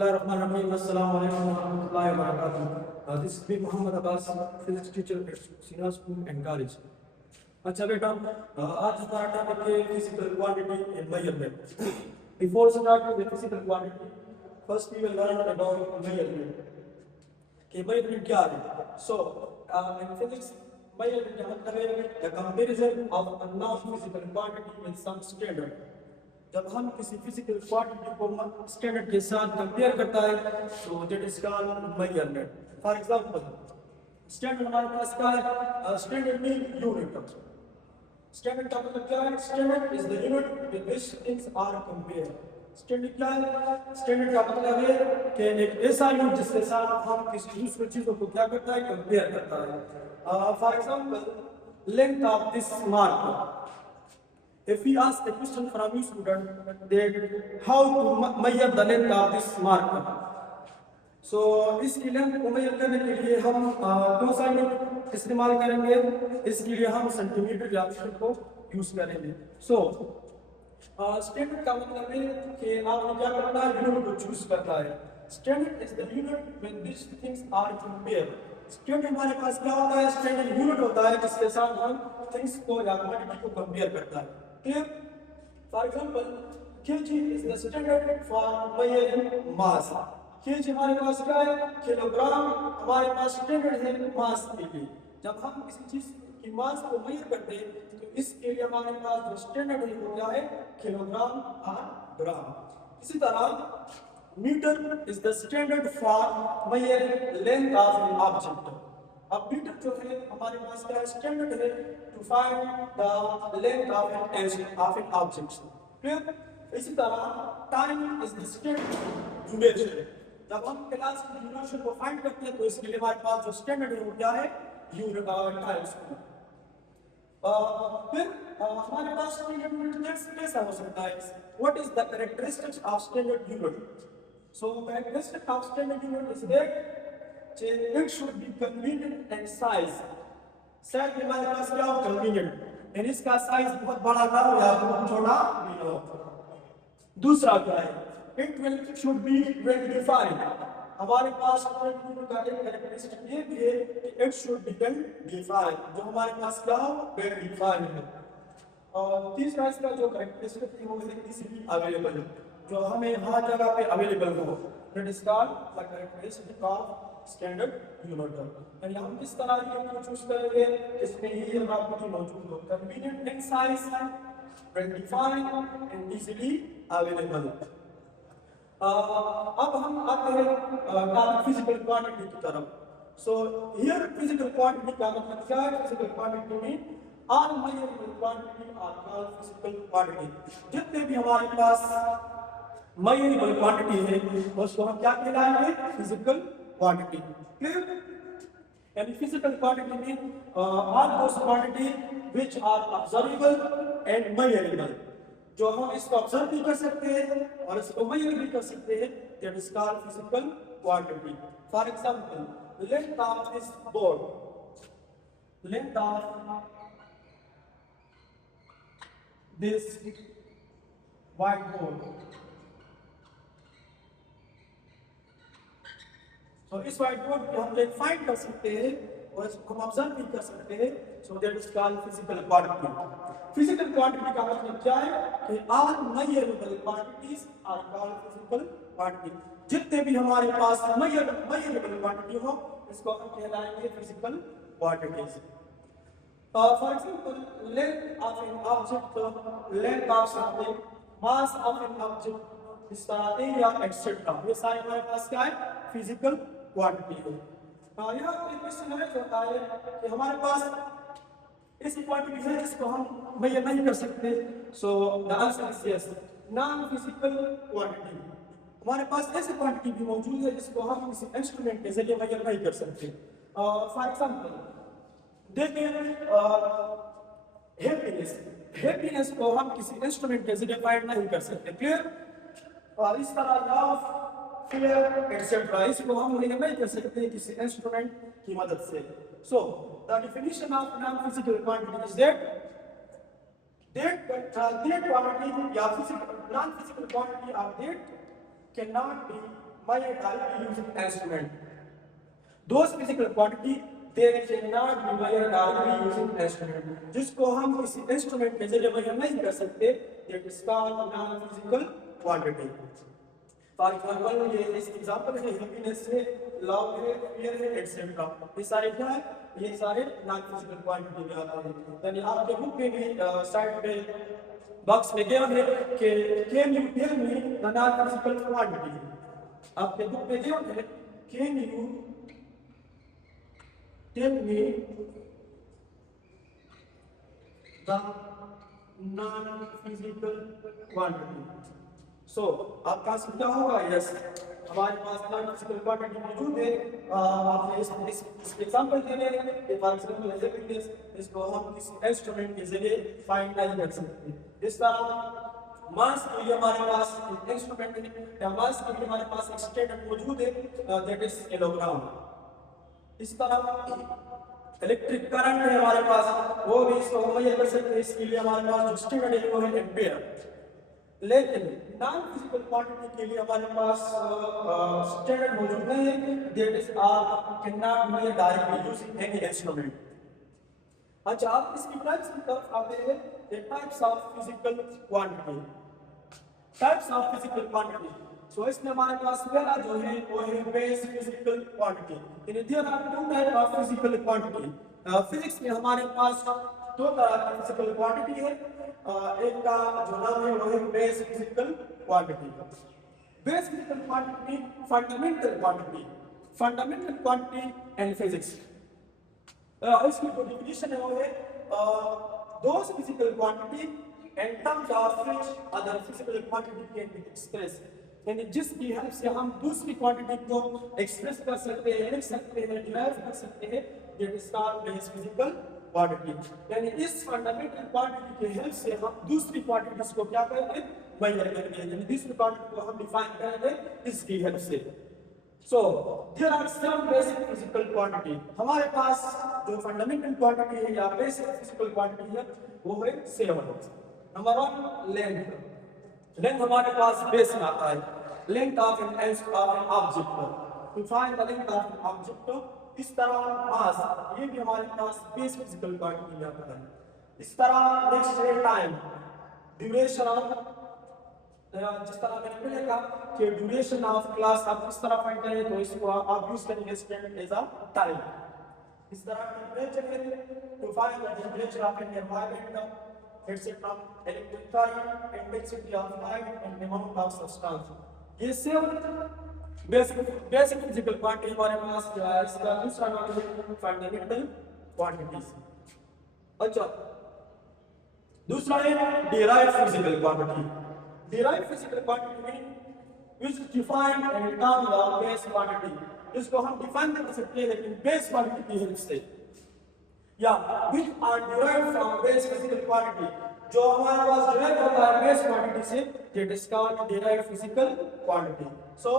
Assalamu alaikum wa rahmatullahi wa barakatuh. This is me, Muhammad Abbas, physics teacher at Senior School and College. अच्छा बेटा, आज हमारा topic है physical quantity and measurement. Before starting with physical quantity, first we will learn about measurement. कि measurement क्या है? So, in physics, measurement का मतलब है the comparison of a non-physical quantity with some standard. जब हम किसी फिजिकल क्वांटिटी को स्टैंडर्ड के साथ कंपेयर करता है तो that is called measurement. For example, standard हमारे पास क्या है? Standard mean unit. स्टैंडर्ड का मतलब क्या है? Standard is the unit with which things are compared. Standard क्या है? स्टैंडर्ड का मतलब है कि एक ऐसा यूनिट जिसके साथ हम किसी दूसरी चीजों को क्या करता है? कंपेयर करता है. For example, length of this marker. If we ask a question from you student that how to measure the length of this marker, so इसकी लेंथ को मेजर करने के लिए हम कौन सा यूनिट इस्तेमाल करेंगे? इसके लिए हम सेंटीमीटर या मीटर को यूज करेंगे. सो स्टैंडर्ड का मतलब है कि आपने क्या करना है? यूनिट को चूज करता है. Standard is the unit when this things are compared. Standard हमारे पास क्या होता है? स्टैंडर्ड यूनिट होता है जिसके साथ हम थिंग्स को या क्वांटिटी को कंपेयर करता है. Clear? For example, kg is the standard for measuring mass. kg हमारे पास क्या है? किलोग्राम हमारे पास स्टैंडर्ड है मास के लिए. जब हम किसी चीज की मास को मेजर करते हैं तो इसके लिए हमारे पास जो स्टैंडर्ड है वो क्या है? किलोग्राम और ग्राम. इसी तरह metre is the standard for measuring length of an object. अब मीटर जो है हमारे पास क्या स्टैंडर्ड है to find the length of an object. Clear? इसी तरह time is the standard duration. जब हम क्लास की ड्यूरेशन को फाइंड करते हैं तो इसके लिए हमारे पास जो स्टैंडर्ड है वो क्या है? Unit time. फिर हमारे पास स्टैंडर्ड यूनिट कैसा हो सकता है? What is the characteristics of standard unit? So characteristic of standard unit is that it should be convenient and size. Size हमारे पास क्या हो? convenient. यानी इसका साइज बहुत बड़ा ना हो या बहुत छोटा भी ना हो. दूसरा क्या है? it should be well defined. हमारे पास यूनिट का एक कैरेक्टरिस्टिक ये भी है कि it should be well defined. जो हमारे पास क्या हो? well defined है. और तीसरा इसका जो कैरेक्टरिस्टिक है वो है easily available. जो हमें हर जगह पे अवेलेबल हो. that is called the characteristic of standard unit. यानी हम किस तरह यूनिट को चूज करेंगे? इसमें ये प्रॉपर्टी मौजूद हो: convenient in size, well defined and easily available. अब हम आते हैं फिजिकल क्वांटिटी की तरफ. सो हियर फिजिकल क्वांटिटी का मतलब क्या है? फिजिकल क्वांटिटी में all measurable quantity are called physical quantity. जितने भी हमारे पास मेजरेबल क्वांटिटी है उसको हम क्या कहलाएंगे? Physical quantity. Clear? And physical quantity means all those quantity which are observable and measurable. जो हम इसको ऑब्जर्व भी कर सकते हैं और इसको मेजर भी कर सकते हैं. that is called physical quantity. For example, length of this board, length of this whiteboard. तो इस व्हाइट बोर्ड को हम लोग फाइंड कर सकते हैं और इसको हम ऑब्जर्व भी कर सकते हैं. So that is called physical quantity. Physical quantity का मतलब क्या है? कि all measurable quantities are called physical quantity. जितने भी हमारे पास मेजरेबल क्वांटिटी हो इसको हम कहलाएंगे physical quantities. For example, length of an object, length of something, mass of an object, इस तरह एरिया एक्सेट्रा. ये सारे हमारे पास क्या है? फिजिकल क्वांटिटी है. यहाँ एक क्वेश्चन होता है कि हमारे पास ऐसी क्वांटिटी है जिसको हम मेजर नहीं कर सकते. So the answer is yes. Non physical quantity. हमारे पास ऐसी क्वांटिटी भी मौजूद है जिसको हम किसी इंस्ट्रूमेंट के जरिए मेजर नहीं कर सकते. फॉर एग्जांपल, देखिए हैप्पीनेस को हम किसी इंस्ट्रूमेंट के जरिए फाइंड नहीं कर सकते. क्लियर? और इस तरह लव, fear, etc. इसको हम मेजर नहीं कर सकते किसी इंस्ट्रूमेंट की मदद से. So the definition of non physical quantity is that quantity या non physical quantity are that cannot be measured directly using instrument. Those physical quantity they cannot be measured directly using instrument. जिसको हम किसी instrument के जरिए measure नहीं कर सकते, that is called non-physical quantity. For example ये इस एग्जाम्पल है हैप्पीनेस है, लव है, फियर है, एटसेट्रा. ये सारे क्या है? ये सारे नॉन फिजिकल क्वांटिटी में आते हैं. यानी आपके बुक में भी साइड पे बॉक्स में दिया है कि can you tell me the non physical quantity. आपके बुक में दिया है can you tell me the non physical quantity. So आप कहा सीखा होगा यस हमारे पास नॉन फिजिकल क्वांटिटी मौजूद है. आपने इस एग्जांपल के लिए फॉर एग्जांपल हैप्पीनेस इसको हम किसी इंस्ट्रूमेंट के जरिए फाइंड नहीं कर सकते. इस तरह मास के लिए हमारे पास एक इंस्ट्रूमेंट है या मास के लिए हमारे पास एक स्टैंडर्ड मौजूद है दैट इज किलोग्राम. इस तरह इलेक्ट्रिक करंट है हमारे पास, वो भी इसको मेजर कर सकते हैं. इसके लिए हमारे पास जो स्टैंडर्ड है वो है एम्पीयर. लेकिन नॉन फिजिकल क्वांटिटी के लिए हमारे पास स्टैंडर्ड मौजूद नहीं है. That is can not measure directly using any instrument. अच्छा, आप इसकी टाइप्स की तरफ आते हैं. Types of physical quantity. Types of physical quantity. So इसमें हमारे पास पहला जो है वो है बेस फिजिकल क्वांटिटी. यानी there are two type of physical quantity. Physics में हमारे पास दो तरह की फिजिकल क्वांटिटी है. एक का जो नाम है वो है base physical quantity. Base physical quantity fundamental quantity. Fundamental quantity and physics. इसकी जो डेफिनेशन है वो है those physical quantity and terms of which other physical quantity can be express. यानी जिसकी हेल्प से हम दूसरी क्वांटिटी को एक्सप्रेस कर सकते हैं, लिख सकते हैं, डिराइव कर सकते हैं. That is called base physical quantity. यानी इस फंडामेंटल क्वांटिटी की हेल्प से हम दूसरी क्वांटिटीज को क्या करेंगे? मेजर करेंगे. यानी दूसरी क्वांटिटी को हम डिफाइन करेंगे इसकी हेल्प से. So there are some basic physical quantity. हमारे पास जो फंडामेंटल क्वांटिटी है या बेसिक फिजिकल क्वांटिटी है वो है 7. Number 1 length. लेंथ हमारे पास बेस में आता है. Length of an object. To find the length of an object. इस तरह मास, ये भी हमारे पास बेस फिजिकल क्वांटिटी में आता है. इस तरह नेक्स्ट है टाइम. ड्यूरेशन ऑफ, जिस तरह मैंने पहले कहा कि ड्यूरेशन ऑफ क्लास आप किस तरह फाइंड करें तो इसको आप यूज करेंगे स्टैंडर्ड एज अ टाइम. इस तरह टेंपरेचर है to find the temperature of an environment etc. Electric current, intensity of light and amount of substance. ये सब बेसिक फिजिकल क्वांटिटी हमारे पास जो है. इसका दूसरा नाम है फंडामेंटल क्वांटिटीज. अच्छा, दूसरा है derived physical quantity. Derived physical quantity means is defined in terms of base quantity. इसको हम डिफाइन कर सकते हैं लेकिन बेस क्वांटिटी की हेल्प से, या which are derived from base physical quantity. जो हमारे पास डिराइव होता है बेस क्वांटिटी से, that is called derived physical quantity. So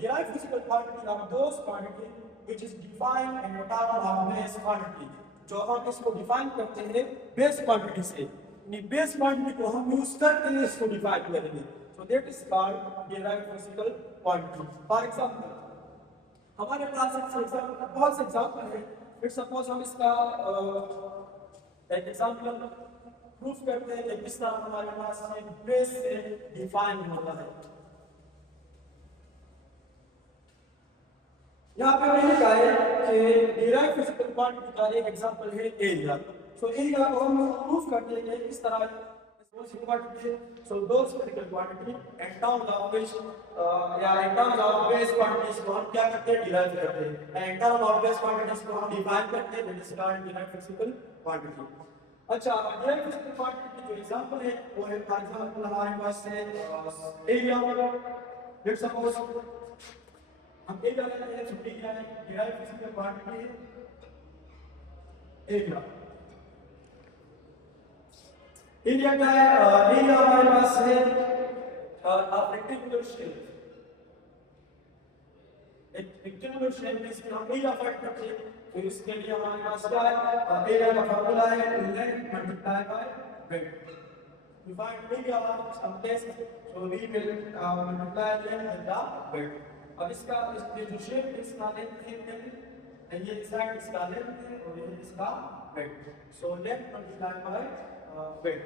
derived physical quantity are those quantity which is defined in terms of base quantity. जो हम इसको define करते हैं बेस क्वांटिटी से, यानी बेस क्वांटिटी को हम यूज करके इसको डिफाइन करेंगे. So that is called derived physical quantity. For example, हमारे पास बहुत से एग्जांपल है. फिर सपोज हम इसका एक एग्जांपल प्रूफ करते हैं कि किस तरह हमारे पास एक बेस से डिफाइन होता है. यहाँ पे मैंने कहा है कि डिराइव्ड फिजिकल क्वांटिटी का एक एग्जांपल है एरिया. सो एरिया को हम प्रूफ करते हैं कि किस तरह so those physical quantity in terms of which या in terms of base quantities को हम क्या करते हैं? डिराइव करते हैं. and in terms of base quantities को हम डिफाइन करते हैं. that is called derived physical quantity. अच्छा, derived physical quantity की जो एग्जांपल है वो है फॉर एग्जांपल हमारे पास है एरिया. लेट्स सपोज हम एरिया लेते हैं. छुट्टी क्या है? derived physical quantity area. Area क्या है? एरिया हमारे पास है रेक्टेंगुलर शेप. एक रेक्टेंगुलर शेप में इसमें हम एरिया फाइंड करते हैं. तो इसके लिए हमारे पास क्या है? एरिया का फार्मूला है length multiply by breadth. We find area of some place, so we will multiply length with the breadth. अब इसका ये जो शेप है इसका लेंथ है, ये साइड इसका लेंथ है और ये इसका weight. So length multiply by weight.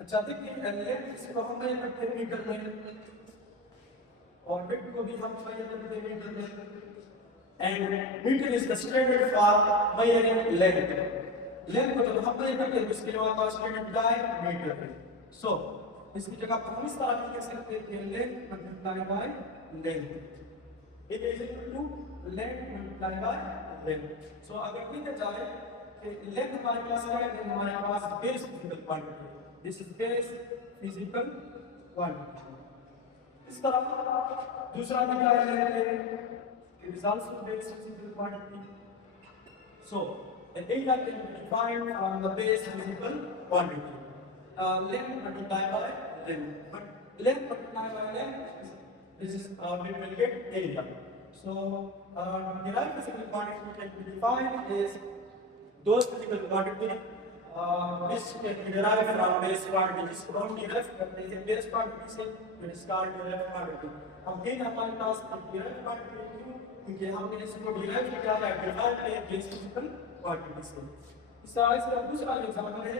अच्छा देखिए लेंथ इसको हम मेजर करते हैं मीटर में और वेट को भी हम मेजर करते हैं मीटर में। And metre is the standard for measuring length. Length को जब हम मेजर करते हैं इसके लिए हमारे पास स्टैंडर्ड क्या है मीटर है। सो इसकी जगह पर हम इस तरह लिख सकते हैं length multiply by length it is equal to length multiply by length. So अगर लिखा जाए कि लेंथ हमारे पास क्या है, हमारे पास base physical quantity, this is base physical quantity. इस तरह दूसरा निकाल लेते हैं, it is also base physical quantity. So the data can be defined from the base physical quantity. Length multiplied by length, but length multiplied by length, this is we will get area. So derived physical quantity can be defined as those physical quantity which can be derived from base quantity. जिसको हम derive करते हैं base quantity से, it is called derived quantity. हम कहीं हमारे पास derived quantity क्यों, क्योंकि हमने इसको derive किया है डिफाइन किया base physical quantity से। इस तरह से दूसरा एग्जांपल है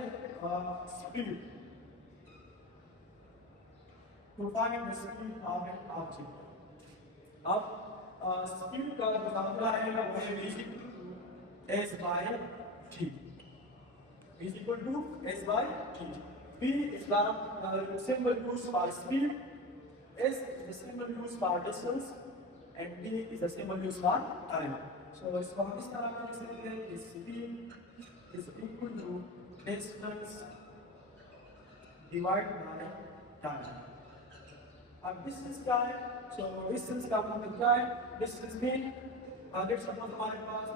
speed. To find the speed of an object. अब स्पीड का जो फॉर्मूला है वो है v s by t, v is equal to s by t. v is the symbol used for speed, s is the symbol used for distance, and t is the symbol used for time. So इसको हम इस तरह लिख सकते हैं कि speed is equal to distance divided by time. अब distance क्या है? So distance का मतलब क्या है? Distance mean let's suppose हमारे पास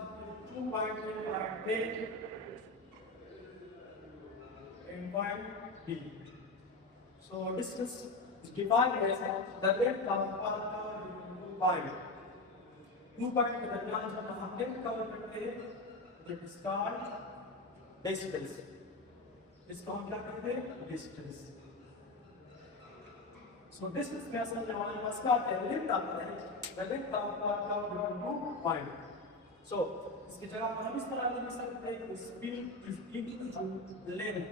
2.8 and point B. So distance is defined as the length of path between 2 points. 2 point के दरमियान जब हम length cover करते हैं, it is called distance. इसको हम क्या कहते हैं? Distance. So distance में असल में हमारे पास क्या आता है? Length आता है। The length of path between 2 points. So इसकी जगह पर हम इस तरह लिख सकते हैं कि speed is equal to length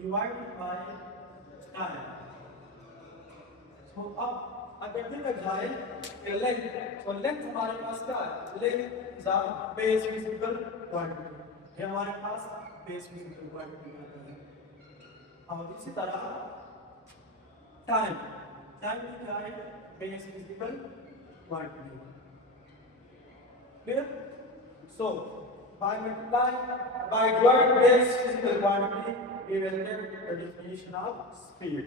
divided by time. So अब अगर देखा जाए कि लेंथ, तो लेंथ हमारे पास क्या है? Length is our base physical quantity. ये हमारे पास बेस फिजिकल क्वांटिटी है। और इसी तरह टाइम, टाइम क्या है? Base physical quantity. Clear? So by dividing base physical quantity, we will get the definition of speed.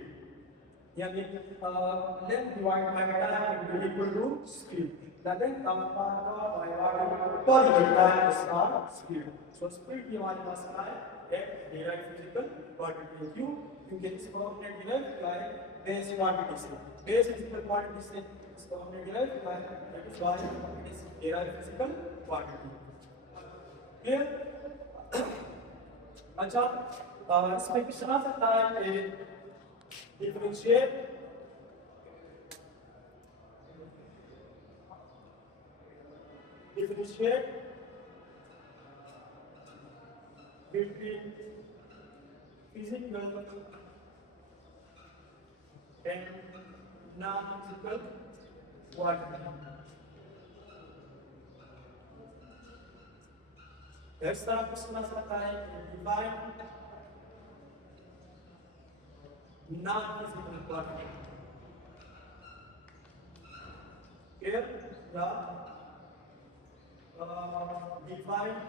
यानी length divided by time will be equal to speed. The length of path by volume per unit time is called speed. So speed की हमारे पास क्या है? एक derived physical quantity है। क्यों? क्योंकि इसको हमने derive किया है base quantity से, base physical quantity से इसको हमने derive किया है, that is why it is derived physical quantity. Clear? अच्छा इसमें किस तरह सकता है कि differentiate between physical and non-physical quantity. इस तरह को समझ सकता है कि define non-physical quantity. Here the define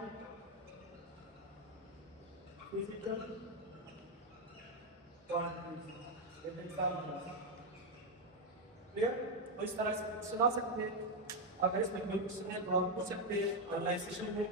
physical quantities in examples. Clear? तो इस तरह से सुना सकते हैं। अगर इसमें कोई क्वेश्चन है तो हम पूछ सकते हैं ऑनलाइन सेशन में।